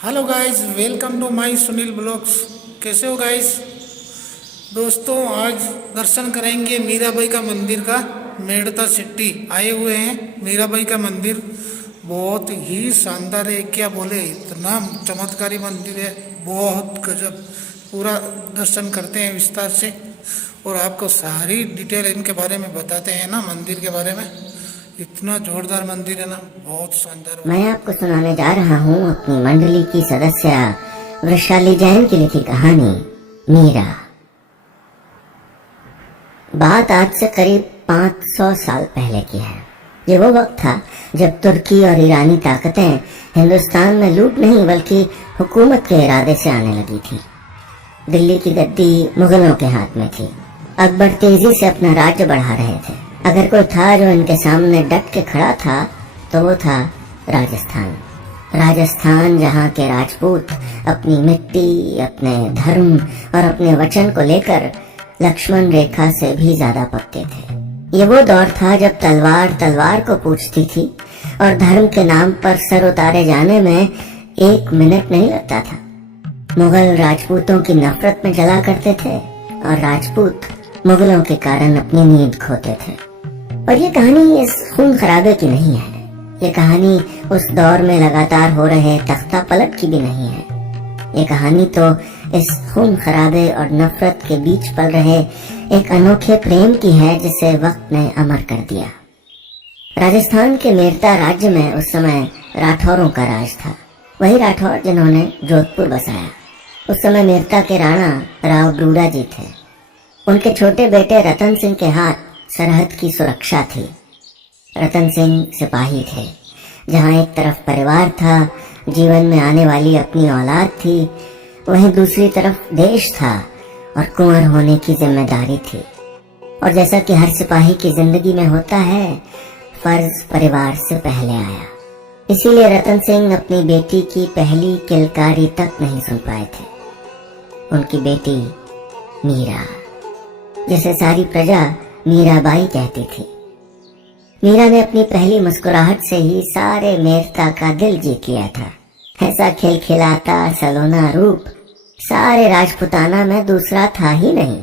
Hello guys, welcome to my Sunil blogs. कैसे हो guys? दोस्तों, आज दर्शन करेंगे मीराबाई का मंदिर का। मेड़ता सिटी आए हुए हैं। मीराबाई का मंदिर बहुत ही शानदार है, क्या बोले, इतना चमत्कारी मंदिर है, बहुत गजब। पूरा दर्शन करते हैं विस्तार से और आपको सारी डिटेल इनके बारे में बताते हैं ना, मंदिर के बारे में। इतना जोरदार मंदिर है ना, बहुत शानदार मैं मंदिर। आपको सुनाने जा रहा हूँ अपनी मंडली की सदस्य वृषाली जैन की लिखी कहानी मीरा। बात आज से करीब 500 साल पहले की है। ये वो वक्त था जब तुर्की और ईरानी ताकतें हिंदुस्तान में लूट नहीं बल्कि हुकूमत के इरादे से आने लगी थी। दिल्ली की गद्दी मुगलों के हाथ में थी। अकबर तेजी से अपना राज्य बढ़ा रहे थे। अगर कोई था जो इनके सामने डट के खड़ा था तो वो था राजस्थान। राजस्थान जहाँ के राजपूत अपनी मिट्टी, अपने धर्म और अपने वचन को लेकर लक्ष्मण रेखा से भी ज्यादा पक्के थे। ये वो दौर था जब तलवार तलवार को पूछती थी और धर्म के नाम पर सर उतारे जाने में 1 मिनट नहीं लगता था। मुगल राजपूतों की नफरत में जला करते थे और राजपूत मुगलों के कारण अपनी नींद खोते थे। और ये कहानी इस खून खराबे की नहीं है। ये कहानी उस दौर में लगातार हो रहे तख्ता पलट की भी नहीं है। ये कहानी तो इस खून खराबे और नफरत के बीच पल रहे एक अनोखे प्रेम की है जिसे वक्त ने अमर कर दिया। राजस्थान के मेरता राज्य में उस समय राठौरों का राज था। वही राठौर जिन्होंने जोधपुर बसाया। उस समय मेरता के राणा राव डूडा जी थे। उनके छोटे बेटे रतन सिंह के हाथ सरहद की सुरक्षा थी। रतन सिंह सिपाही थे। जहाँ एक तरफ परिवार था, जीवन में आने वाली अपनी औलाद थी, वहीं दूसरी तरफ देश था और कुंवर होने की जिम्मेदारी थी। और जैसा कि हर सिपाही की जिंदगी में होता है, फर्ज परिवार से पहले आया। इसीलिए रतन सिंह अपनी बेटी की पहली किलकारी तक नहीं सुन पाए थे। उनकी बेटी मीरा, जिसे सारी प्रजा मीराबाई कहती थी। मीरा ने अपनी पहली मुस्कुराहट से ही सारे मेरता का दिल जीत लिया था। ऐसा खिलखिलाता सलोना रूप सारे राजपुताना में दूसरा था ही नहीं।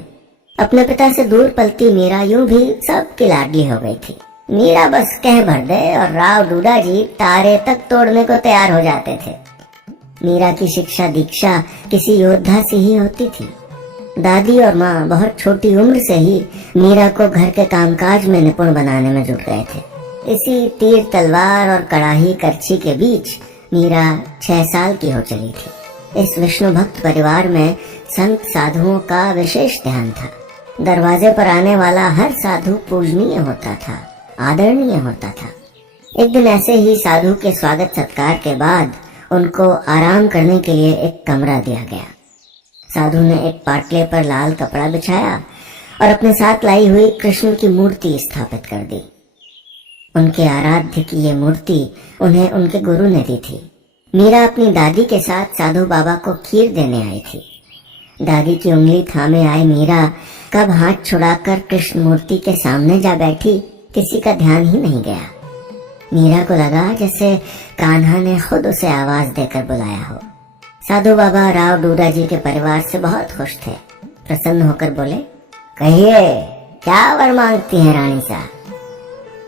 अपने पिता से दूर पलती मीरा यूं भी सबकी लाडली हो गई थी। मीरा बस कह भर दे और राव डूडा जी तारे तक तोड़ने को तैयार हो जाते थे। मीरा की शिक्षा दीक्षा किसी योद्धा से ही होती थी। दादी और माँ बहुत छोटी उम्र से ही मीरा को घर के कामकाज में निपुण बनाने में जुट गए थे। इसी तीर तलवार और कड़ाही करछी के बीच मीरा 6 साल की हो चली थी। इस विष्णु भक्त परिवार में संत साधुओं का विशेष ध्यान था। दरवाजे पर आने वाला हर साधु पूजनीय होता था, आदरणीय होता था। एक दिन ऐसे ही साधु के स्वागत सत्कार के बाद उनको आराम करने के लिए एक कमरा दिया गया। साधु ने एक पाटले पर लाल कपड़ा बिछाया और अपने साथ लाई हुई कृष्ण की मूर्ति स्थापित कर दी। उनके आराध्य की ये मूर्ति उन्हें उनके गुरु ने दी थी। मीरा अपनी दादी के साथ साधु बाबा को खीर देने आई थी। दादी की उंगली थामे आई मीरा कब हाथ छुड़ाकर कृष्ण मूर्ति के सामने जा बैठी, किसी का ध्यान ही नहीं गया। मीरा को लगा जैसे कान्हा ने खुद उसे आवाज देकर बुलाया हो। साधु बाबा राव डूडा जी के परिवार से बहुत खुश थे। प्रसन्न होकर बोले, कहिए क्या वर मांगती हैं रानी सा?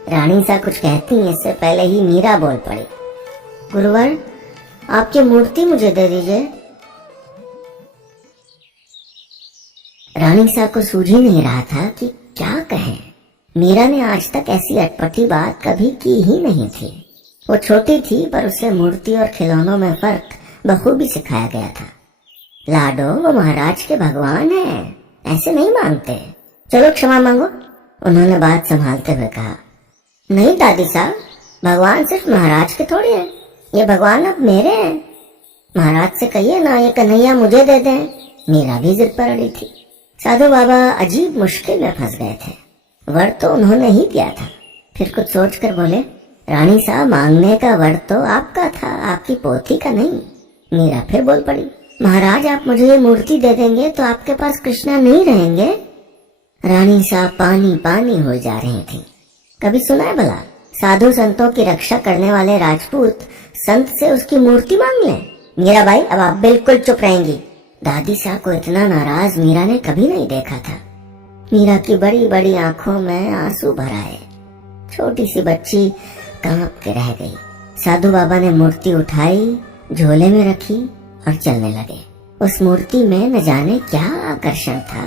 रानी सा कुछ कहती इससे पहले ही मीरा बोल पड़ी, गुरुवर आपकी मूर्ति मुझे दे दीजिए। रानी सा को सूझ ही नहीं रहा था कि क्या कहें। मीरा ने आज तक ऐसी अटपटी बात कभी की ही नहीं थी। वो छोटी थी पर उसे मूर्ति और खिलौनों में फर्क बखूबी सिखाया गया था। लाडो, वो महाराज के भगवान हैं, ऐसे नहीं मांगते। चलो क्षमा मांगो, उन्होंने बात संभालते हुए कहा। नहीं दादी साहब, भगवान सिर्फ महाराज के थोड़े हैं, ये भगवान अब मेरे हैं। महाराज से कहिए ना ये कन्हैया मुझे दे दें। मीरा भी जिद पर अड़ी थी। साधु बाबा अजीब मुश्किल में फंस गए थे। वर तो उन्होंने ही दिया था। फिर कुछ सोचकर बोले, रानी साहब मांगने का वर तो आपका था, आपकी पोती का नहीं। मीरा फिर बोल पड़ी, महाराज आप मुझे ये मूर्ति दे देंगे तो आपके पास कृष्णा नहीं रहेंगे। रानी साहब पानी पानी हो जा रही थी। कभी सुना है भला साधु संतों की रक्षा करने वाले राजपूत संत से उसकी मूर्ति मांग लें? मीराबाई, अब आप बिल्कुल चुप रहेंगी। दादी साहब को इतना नाराज मीरा ने कभी नहीं देखा था। मीरा की बड़ी बड़ी आंखों में आंसू भर आए। छोटी सी बच्ची कांप के रह गई। साधु बाबा ने मूर्ति उठाई, झोले में रखी और चलने लगे। उस मूर्ति में न जाने क्या आकर्षण था,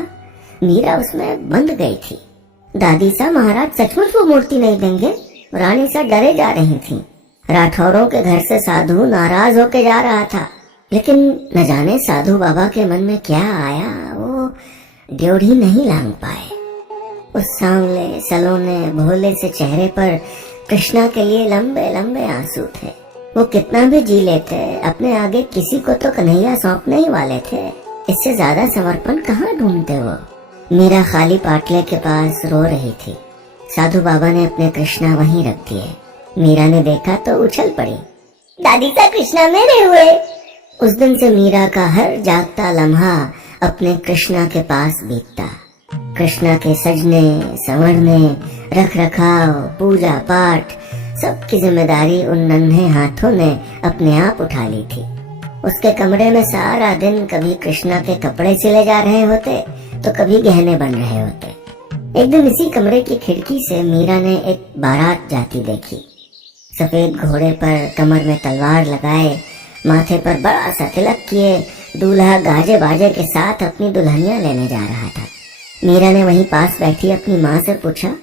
मीरा उसमें बंध गई थी। दादी साहब, महाराज सचमुच वो मूर्ति नहीं देंगे? रानी साहब डरे जा रही थी। राठौरों के घर से साधु नाराज होके जा रहा था, लेकिन न जाने साधु बाबा के मन में क्या आया, वो ड्योढ़ी नहीं लांग पाए। उस सांवले सलोने भोले से चेहरे पर कृष्णा के लिए लंबे लंबे आंसू थे। वो कितना भी जी लेते, अपने आगे किसी को तो कन्हैया सौंपने ही वाले थे। इससे ज्यादा समर्पण कहाँ ढूंढते वो। मीरा खाली पाटले के पास रो रही थी। साधु बाबा ने अपने कृष्णा वहीं रख दिए। मीरा ने देखा तो उछल पड़ी, दादी का कृष्णा मेरे हुए। उस दिन से मीरा का हर जागता लम्हा अपने कृष्णा के पास बीतता। कृष्णा के सजने संवरने, रख रखाव, पूजा पाठ, सबकी जिम्मेदारी उन नन्हे हाथों ने अपने आप उठा ली थी। उसके कमरे में सारा दिन कभी कृष्णा के कपड़े सिले जा रहे होते तो कभी गहने बन रहे होते। एक दिन इसी कमरे की खिड़की से मीरा ने एक बारात जाती देखी। सफेद घोड़े पर कमर में तलवार लगाए, माथे पर बड़ा सा तिलक किए, दूल्हा गाजे बाजे के साथ अपनी दुल्हनिया लेने जा रहा था। मीरा ने वहीं पास बैठी अपनी माँ से पूछा,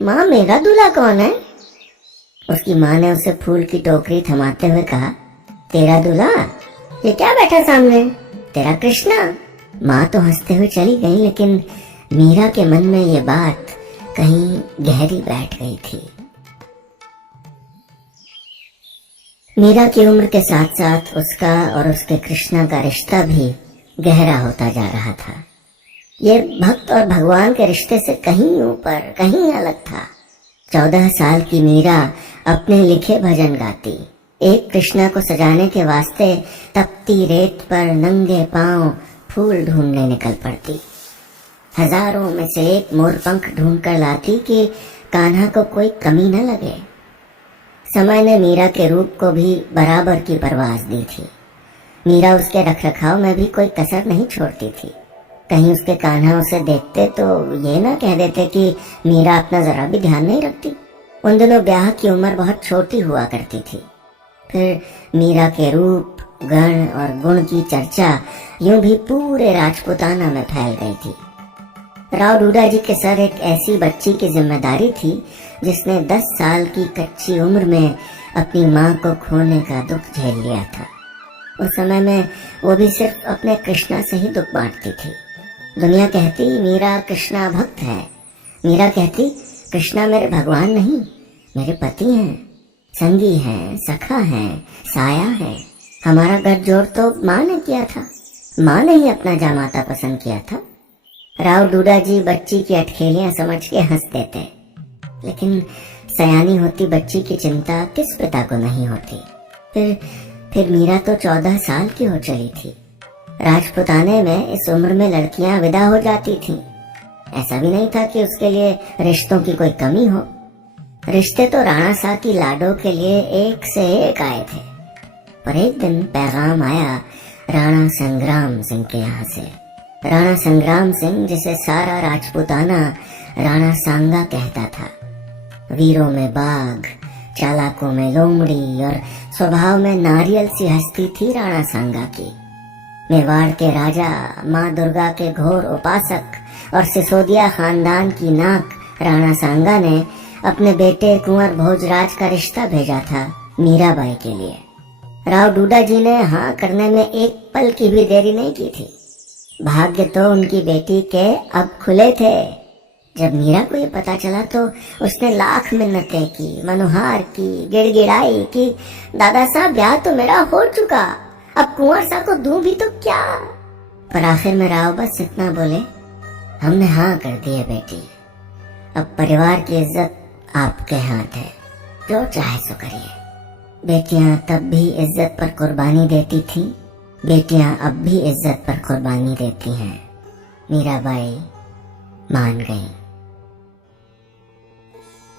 माँ मेरा दूल्हा कौन है? उसकी माँ ने उसे फूल की टोकरी थमाते हुए कहा, तेरा दूल्हा? ये क्या बैठा सामने? तेरा कृष्णा। माँ तो हंसते हुए चली गई, लेकिन मीरा के मन में ये बात कहीं गहरी बैठ गई थी। मीरा की उम्र के साथ साथ उसका और उसके कृष्णा का रिश्ता भी गहरा होता जा रहा था। ये भक्त और भगवान के रिश्ते से कहीं ऊपर, कहीं अलग था। 14 साल की मीरा अपने लिखे भजन गाती, एक कृष्णा को सजाने के वास्ते तपती रेत पर नंगे पांव फूल ढूंढने निकल पड़ती। हजारों में से एक मोरपंख ढूंढ कर लाती कि कान्हा को कोई कमी न लगे। समय ने मीरा के रूप को भी बराबर की परवाज दी थी। मीरा उसके रखरखाव में भी कोई कसर नहीं छोड़ती थी। कहीं उसके कान्हा उसे देखते तो ये ना कह देते कि मीरा अपना जरा भी ध्यान नहीं रखती। उन दिनों ब्याह की उम्र बहुत छोटी हुआ करती थी। फिर मीरा के रूप, गण और गुण की चर्चा यूं भी पूरे राजपुताना में फैल गई थी। राव डूडा जी के सर एक ऐसी बच्ची की जिम्मेदारी थी जिसने 10 साल की कच्ची उम्र में अपनी माँ को खोने का दुख झेल लिया था। उस समय में वो भी सिर्फ अपने कृष्णा से ही दुख बांटती थी। दुनिया कहती मीरा कृष्णा भक्त है। मीरा कहती कृष्णा मेरे भगवान नहीं, मेरे पति हैं, संगी हैं, सखा हैं, साया है। हमारा गठजोड़ तो माँ ने किया था, माँ ने ही अपना जामाता पसंद किया था। राव डूडा जी बच्ची की अटखेलियां समझ के हंस देते, लेकिन सयानी होती बच्ची की चिंता किस पिता को नहीं होती। फिर मीरा तो 14 साल की हो चली थी। राजपुताने में इस उम्र में लड़कियां विदा हो जाती थीं। ऐसा भी नहीं था कि उसके लिए रिश्तों की कोई कमी हो। रिश्ते तो राणा साहब की लाडो के लिए एक से एक आए थे। पर एक दिन पैगाम आया राणा संग्राम सिंह के यहाँ से। राणा संग्राम सिंह, जिसे सारा राजपुताना राणा सांगा कहता था। वीरों में बाघ, चालाकों में लोमड़ी और स्वभाव में नारियल सी हस्ती थी राणा सांगा की। मेवाड़ के राजा, माँ दुर्गा के घोर उपासक और सिसोदिया खानदान की नाक राणा सांगा ने अपने बेटे कुंवर भोजराज का रिश्ता भेजा था मीराबाई के लिए। राव डूडा जी ने हाँ करने में एक पल की भी देरी नहीं की थी। भाग्य तो उनकी बेटी के अब खुले थे। जब मीरा को ये पता चला तो उसने लाख मिन्नतें की, मनोहार की, गिड़गिड़ाई कि दादा साहब ब्याह तो मेरा हो चुका, अब कुंवर साहब को दूं भी तो क्या। पर आखिर में राव बस इतना बोले, हमने हाँ कर दी है बेटी, अब परिवार की इज्जत आपके हाथ है, जो चाहे सो करिए। बेटियां तब भी इज्जत पर कुर्बानी देती थीं, बेटियां अब भी इज्जत पर कुर्बानी देती हैं। मीराबाई मान गई।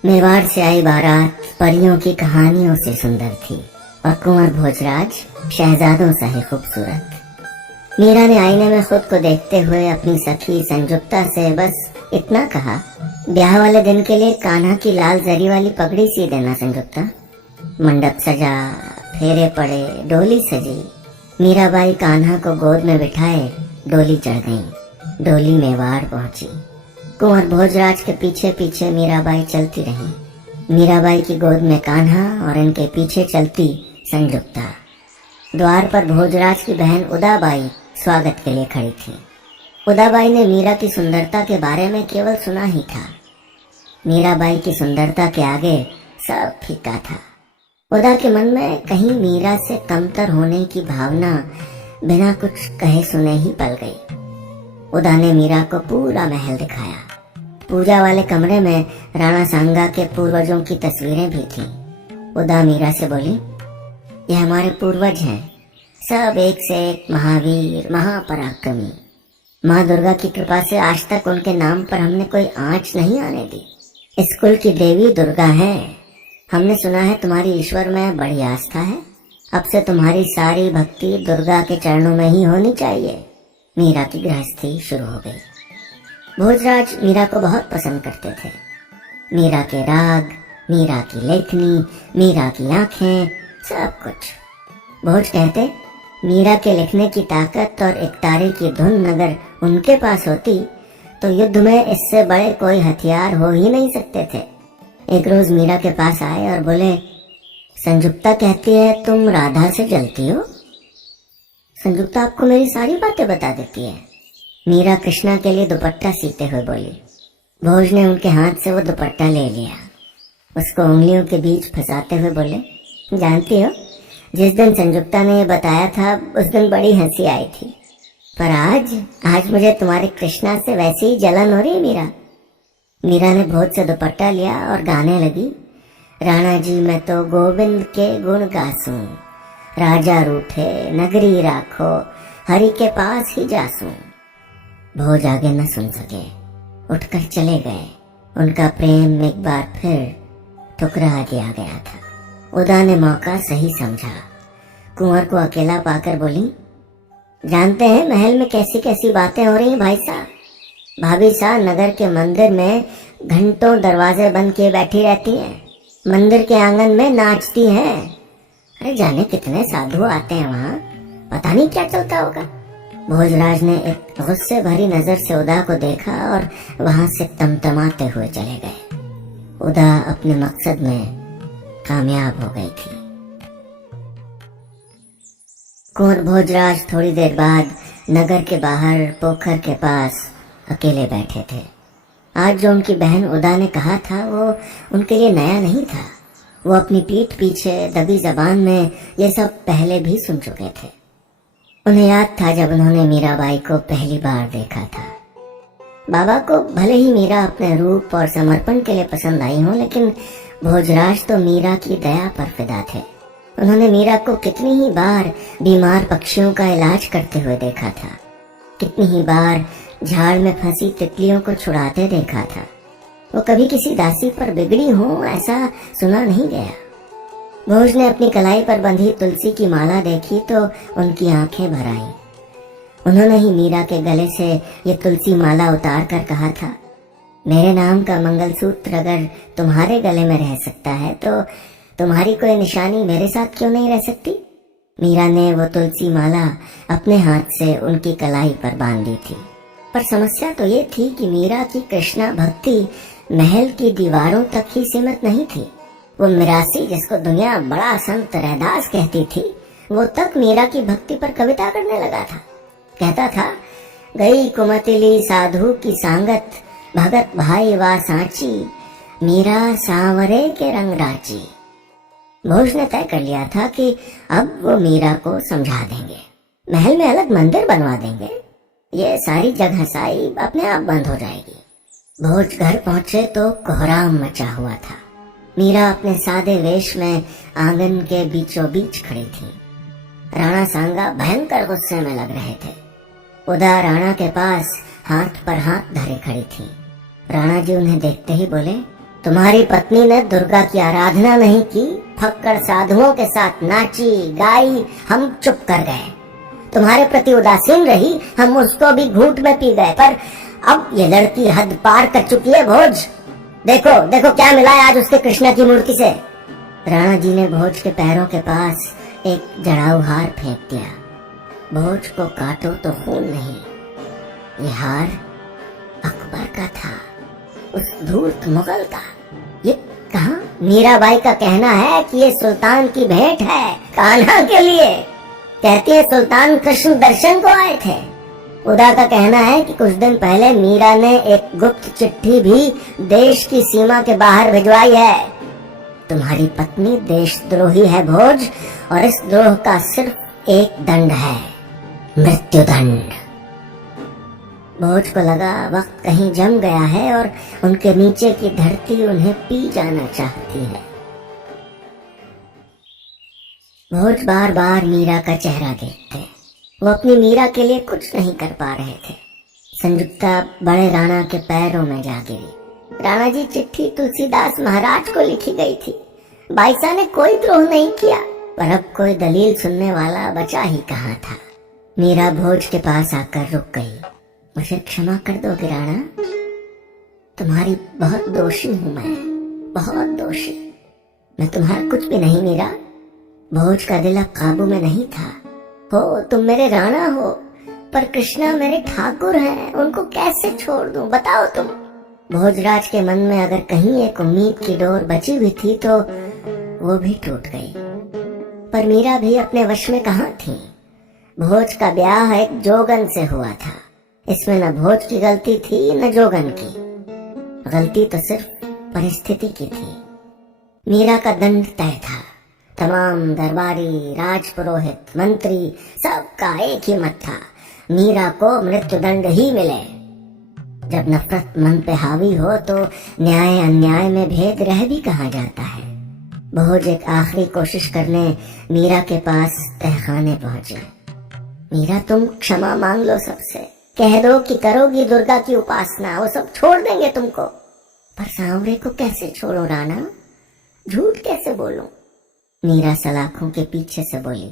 मेवाड़ से आई बारात परियों की कहानियों से सुंदर थी। और कुंवर भोजराज शहजादों से ही खूबसूरत। मीरा ने आईने में खुद को देखते हुए अपनी सखी संजुक्ता से बस इतना कहा, ब्याह वाले दिन के लिए कान्हा की लाल जरी वाली पगड़ी सी देना संजुक्ता। मंडप सजा, फेरे पड़े, डोली सजी। मीराबाई कान्हा को गोद में बिठाए डोली चढ़ गईं। डोली मेवाड़ पहुंची। कुंवर भोजराज के पीछे पीछे मीराबाई चलती रही। मीराबाई की गोद में कान्हा और इनके पीछे चलती संजुक्ता। द्वार पर भोजराज की बहन उदाबाई स्वागत के लिए खड़ी थी। उदाबाई ने मीरा की सुंदरता के बारे में केवल सुना ही था। मीराबाई की सुंदरता के आगे सब फीका था। उदा के मन में कहीं मीरा से कमतर होने की भावना बिना कुछ कहे सुने ही पल गई। उदा ने मीरा को पूरा महल दिखाया। पूजा वाले कमरे में राणा सांगा के पूर्वजों की तस्वीरें भी थीं। उदा मीरा से बोली, ये हमारे पूर्वज हैं, सब एक से एक महावीर, महापराक्रमी। माँ दुर्गा की कृपा से आज तक उनके नाम पर हमने कोई आंच नहीं आने दी। इस कुल की देवी दुर्गा है। हमने सुना है तुम्हारी ईश्वर में बड़ी आस्था है। अब से तुम्हारी सारी भक्ति दुर्गा के चरणों में ही होनी चाहिए। मीरा की गृहस्थी शुरू हो गई। भोजराज मीरा को बहुत पसंद करते थे। मीरा के राग, मीरा की लेखनी, मीरा की आंखें, सब कुछ। भोज कहते, मीरा के लिखने की ताकत और एकतारे की धुन अगर उनके पास होती तो युद्ध में इससे बड़े कोई हथियार हो ही नहीं सकते थे। एक रोज मीरा के पास आए और बोले, संजुक्ता कहती है तुम राधा से जलती हो। संजुक्ता आपको मेरी सारी बातें बता देती है। मीरा कृष्णा के लिए दुपट्टा सीते हुए बोली। भोज ने उनके हाथ से वो दुपट्टा ले लिया। उसको उंगलियों के बीच फंसाते हुए बोले, जानती हो, जिस दिन संजुक्ता ने ये बताया था उस दिन बड़ी हंसी आई थी, पर आज मुझे तुम्हारे कृष्णा से वैसी ही जलन हो रही है मीरा। मीरा ने भोज से दुपट्टा लिया और गाने लगी, राणा जी मैं तो गोविंद के गुण गासूं, राजा रूठे नगरी राखो, हरि के पास ही जासूं। भोज आगे न सुन सके, उठकर चले गए। उनका प्रेम एक बार फिर ठुकरा दिया गया था। उदा ने मौका सही समझा। कुंवर को अकेला पाकर बोली, जानते हैं महल में कैसी कैसी बातें हो रही हैं भाई साहब। भाभी साहब नगर के मंदिर में घंटों दरवाजे बंद किए बैठी रहती हैं, मंदिर के आंगन में नाचती हैं। अरे जाने कितने साधु आते हैं वहाँ, पता नहीं क्या चलता होगा। भोजराज ने एक गुस्से भरी नजर से उदा को देखा और वहां से तमतमाते हुए चले गए। उदा अपने मकसद में कामयाब हो गई थी। कुंवर भोजराज थोड़ी देर बाद नगर के बाहर पोखर के पास अकेले बैठे थे। आज जो उनकी बहन उदा ने कहा था वो उनके लिए नया नहीं था। वो अपनी पीठ पीछे दबी जबान में ये सब पहले भी सुन चुके थे। उन्हें याद था जब उन्होंने मीराबाई को पहली बार देखा था। बाबा को भले ही मीरा अपने रूप और समर्पण के लिए पसंद आई हो, लेकिन भोजराज तो मीरा की दया पर फिदा थे। उन्होंने मीरा को कितनी ही बार बीमार पक्षियों का इलाज करते हुए देखा था, कितनी ही बार झाड़ में फंसी तितलियों को छुड़ाते देखा था। वो कभी किसी दासी पर बिगड़ी हो ऐसा सुना नहीं गया। भोज ने अपनी कलाई पर बंधी तुलसी की माला देखी तो उनकी आंखें भर आईं। उन्होंने ही मीरा के गले से ये तुलसी माला उतार कर कहा था, मेरे नाम का मंगलसूत्र अगर तुम्हारे गले में रह सकता है तो तुम्हारी कोई निशानी मेरे साथ क्यों नहीं रह सकती। मीरा ने वो तुलसी माला अपने हाथ से उनकी कलाई पर बांध दी थी। पर समस्या तो ये थी कि मीरा की कृष्णा भक्ति महल की दीवारों तक ही सीमित नहीं थी। वो मिरासी, जिसको दुनिया बड़ा संत रैदास कहती थी, वो तक मीरा की भक्ति पर कविता करने लगा था। कहता था, गई कुमतिली साधु की सांगत, भगत भाई वा सांची, मीरा सांवरे के रंग राची। भोज ने तय कर लिया था कि अब वो मीरा को समझा देंगे, महल में अलग मंदिर बनवा देंगे, ये सारी जगहसाई अपने आप बंद हो जाएगी। भोज घर पहुंचे तो कोहराम मचा हुआ था। मीरा अपने सादे वेश में आंगन के बीचों बीच खड़ी थी। राणा सांगा भयंकर गुस्से में लग रहे थे। उदा राणा के पास हाथ पर हाथ धरे खड़ी थी। राणा जी उन्हें देखते ही बोले, तुम्हारी पत्नी ने दुर्गा की आराधना नहीं की, फक्कड़ साधुओं के साथ नाची गाई, हम चुप कर गए। तुम्हारे प्रति उदासीन रही, हम उसको भी घूंट में पी गए। पर अब ये लड़की हद पार कर चुकी है भोज। देखो देखो क्या मिला है आज उसके कृष्ण की मूर्ति से। राणा जी ने भोज के पैरों के पास एक जड़ाऊ हार फेंक दिया। भोज को काटो तो खून नहीं, ये हार अकबर का था, उस धूर्त मुगल का। ये कहा? मीराबाई का कहना है कि ये सुल्तान की भेंट है कान्हा के लिए। कहती है सुल्तान कृष्ण दर्शन को आए थे। उदा का कहना है कि कुछ दिन पहले मीरा ने एक गुप्त चिट्ठी भी देश की सीमा के बाहर भिजवाई है। तुम्हारी पत्नी देशद्रोही है भोज, और इस द्रोह का सिर्फ एक दंड है, मृत्यु दंड। भोज को लगा वक्त कहीं जम गया है और उनके नीचे की धरती उन्हें पी जाना चाहती है। भोज बार बार मीरा का चेहरा देखते। वो अपनी मीरा के लिए कुछ नहीं कर पा रहे थे। संयुक्ता बड़े राणा के पैरों में जा गिरी। राणा जी, चिट्ठी तुलसीदास महाराज को लिखी गई थी। बाईसा ने कोई द्रोह नहीं किया, पर अब कोई दलील सुनने वाला बचा ही कहाँ था। मीरा भोज के पास आकर रुक गई। मुझे क्षमा कर दोगे राणा? तुम्हारी बहुत दोषी हूं मैं, बहुत दोषी। मैं तुम्हारा कुछ भी नहीं मीरा। भोज का दिल अब काबू में नहीं था। हो तुम मेरे राणा हो, पर कृष्णा मेरे ठाकुर हैं, उनको कैसे छोड़ दूं बताओ तुम। भोजराज के मन में अगर कहीं एक उम्मीद की डोर बची हुई थी तो वो भी टूट गई। पर मीरा भी अपने वश में कहाँ थी। भोज का ब्याह एक जोगन से हुआ था। इसमें न भोज की गलती थी न जोगन की। गलती तो सिर्फ परिस्थिति की थी। मीरा का दंड तय था। तमाम दरबारी, राजपुरोहित, मंत्री सबका एक ही मत था, मीरा को मृत्यु दंड ही मिले। जब नफरत मन पे हावी हो तो न्याय अन्याय में भेद रह भी कहा जाता है। भोज एक आखिरी कोशिश करने मीरा के पास तहखाने पहुंचे। मीरा तुम क्षमा मांग लो सबसे, कह दो कि करोगी दुर्गा की उपासना, वो सब छोड़ देंगे तुमको। पर सांवरे को कैसे छोड़ो राणा, झूठ कैसे बोलूं? मीरा सलाखों के पीछे से बोली।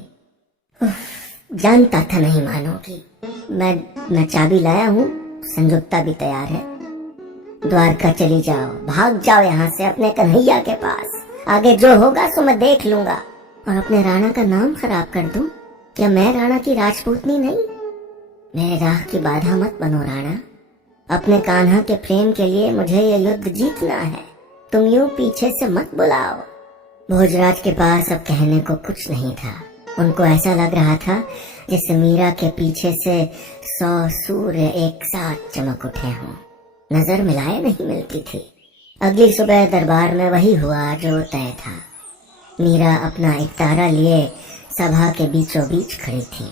जानता था नहीं मानोगी। मैं चाबी लाया हूँ, संयुक्ता भी तैयार है। द्वारका चली जाओ, भाग जाओ यहाँ से अपने कन्हैया के पास। आगे जो होगा सो मैं देख लूंगा। और अपने राणा का नाम खराब कर दूं? क्या मैं राणा की राजपूतनी नहीं? मेरे राह की बाधा मत बनो राणा। अपने कान्हा के प्रेम के लिए मुझे ये युद्ध जीतना है। तुम यूं पीछे से मत बुलाओ। भोजराज के पास अब कहने को कुछ नहीं था। उनको ऐसा लग रहा था जैसे मीरा के पीछे से 100 सूर्य एक साथ चमक उठे हों। नजर मिलाए नहीं मिलती थी। अगली सुबह दरबार में वही हुआ जो तय था। मीरा अपना इकतारा लिए सभा के बीचों बीच खड़ी थी।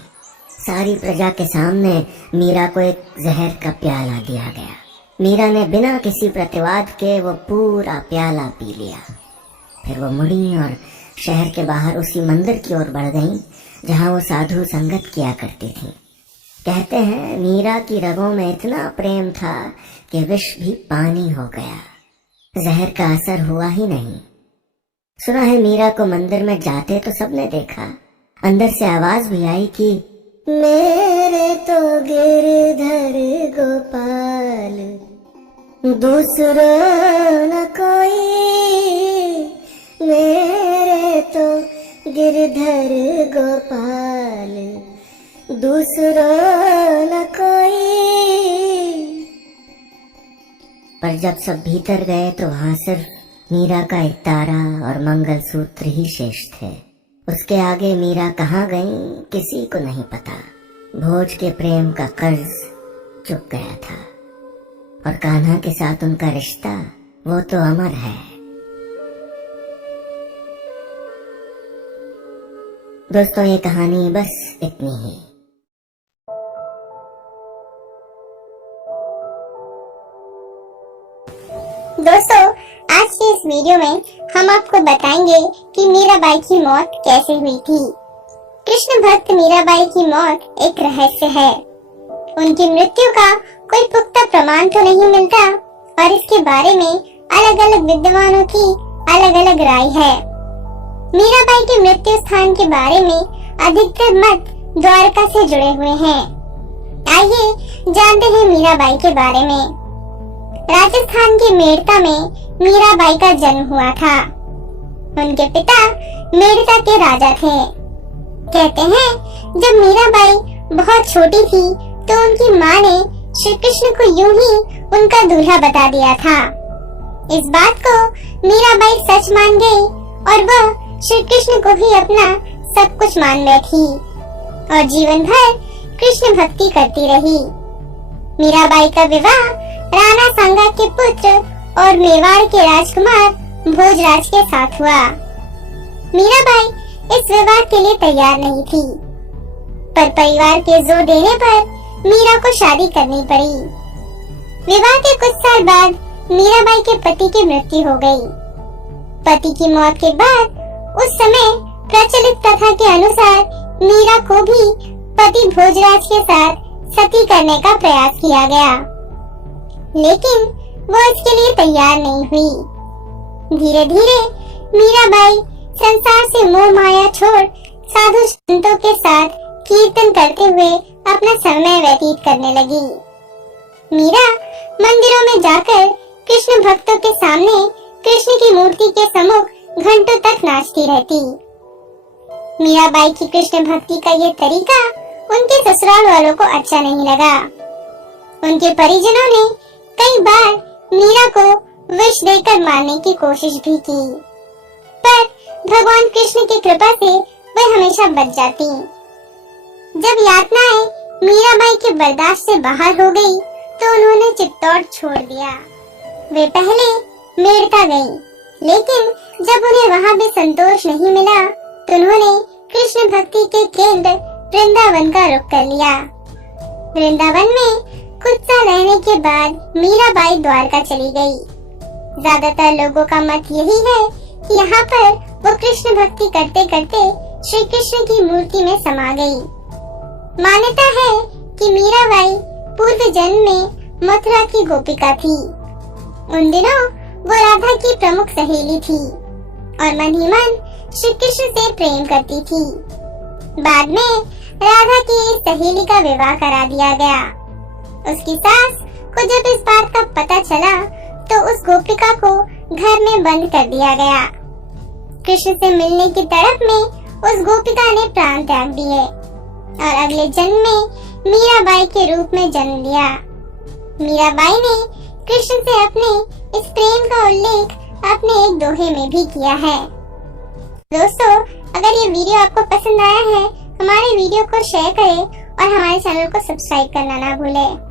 सारी प्रजा के सामने मीरा को एक जहर का प्याला दिया गया। मीरा ने बिना किसी प्रतिवाद के वो पूरा प्याला पी लिया। फिर वो मुड़ी और शहर के बाहर उसी मंदिर की ओर बढ़ गईं जहां वो साधु संगत किया करती थी। कहते हैं मीरा की रगों में इतना प्रेम था कि विष भी पानी हो गया। जहर का असर हुआ ही नहीं। सुना है मीरा को मंदिर में जाते तो सबने देखा। अंदर से आवाज भी आई कि मेरे तो गिरधर गोपाल दूसरा न कोई, मेरे तो गिरधर गोपाल दूसरा न कोई। पर जब सब भीतर गए तो वहां सिर्फ मीरा का एक तारा और मंगलसूत्र ही शेष थे। उसके आगे मीरा कहाँ गई किसी को नहीं पता। भोज के प्रेम का कर्ज चुक गया था और कान्हा के साथ उनका रिश्ता वो तो अमर है। दोस्तों ये कहानी बस इतनी ही। दोस्तों आज के इस वीडियो में हम आपको बताएंगे कि मीराबाई की मौत कैसे हुई थी। कृष्ण भक्त मीराबाई की मौत एक रहस्य है। उनकी मृत्यु का कोई पुख्ता प्रमाण तो नहीं मिलता और इसके बारे में अलग अलग विद्वानों की अलग अलग राय है। मीराबाई के मृत्यु स्थान के बारे में अधिकतर मत द्वारका से जुड़े हुए हैं। आइए जानते हैं मीराबाई के बारे में। राजस्थान के मेड़ता में मीराबाई का जन्म हुआ था। उनके पिता मेड़ता के राजा थे। कहते हैं जब मीराबाई बहुत छोटी थी तो उनकी माँ ने श्री कृष्ण को यूं ही उनका दूल्हा बता दिया था। इस बात को मीराबाई सच मान गई और वह श्री कृष्ण को ही अपना सब कुछ मान बैठी और जीवन भर कृष्ण भक्ति करती रही। मीराबाई का विवाह राणा सांगा के पुत्र और मेवाड़ के राजकुमार भोजराज के साथ हुआ। मीराबाई इस विवाह के लिए तैयार नहीं थी, पर परिवार के जोर देने पर मीरा को शादी करनी पड़ी। विवाह के कुछ साल बाद मीराबाई के पति की मृत्यु हो गई। पति की मौत के बाद उस समय प्रचलित प्रथा के अनुसार मीरा को भी पति भोजराज के साथ सती करने का प्रयास किया गया, लेकिन वो इसके लिए तैयार नहीं हुई। धीरे धीरे मीराबाई संसार से मोह माया छोड़ साधु संतों के साथ कीर्तन करते हुए अपना समय व्यतीत करने लगी। मीरा मंदिरों में जाकर कृष्ण भक्तों के सामने कृष्ण की मूर्ति के सम्मुख घंटों तक नाचती रहती। मीराबाई की कृष्ण भक्ति का ये तरीका उनके ससुराल वालों को अच्छा नहीं लगा। उनके परिजनों ने कई बार मीरा को विष देकर मारने की कोशिश भी की, पर भगवान कृष्ण की कृपा से वह हमेशा बच जाती। जब यातनाएं मीराबाई के बर्दाश्त से बाहर हो गई तो उन्होंने चित्तौड़ छोड़ दिया। वे पहले मेड़ता गईं, लेकिन जब उन्हें वहां भी संतोष नहीं मिला तो उन्होंने कृष्ण भक्ति के केंद्र वृंदावन का रुख कर लिया। वृंदावन में कुछ साल रहने के बाद मीराबाई द्वारका चली गई। ज्यादातर लोगों का मत यही है कि यहाँ पर वो कृष्ण भक्ति करते करते श्री कृष्ण की मूर्ति में समा गई। मान्यता है कि मीराबाई पूर्व जन्म में मथुरा की गोपिका थी। उन दिनों वो राधा की प्रमुख सहेली थी और मन ही मन श्री कृष्ण से प्रेम करती थी। बाद में राधा की इस सहेली का विवाह करा दिया गया। उसकी सास को जब इस बात का पता चला तो उस गोपिका को घर में बंद कर दिया गया। कृष्ण से मिलने की तड़प में उस गोपिका ने प्राण त्याग दिए और अगले जन्म में मीराबाई के रूप में जन्म लिया। मीराबाई ने कृष्ण से अपने इस प्रेम का उल्लेख अपने एक दोहे में भी किया है। दोस्तों, अगर ये वीडियो आपको पसंद आया है, हमारे वीडियो को शेयर करें और हमारे चैनल को सब्सक्राइब करना ना भूलें।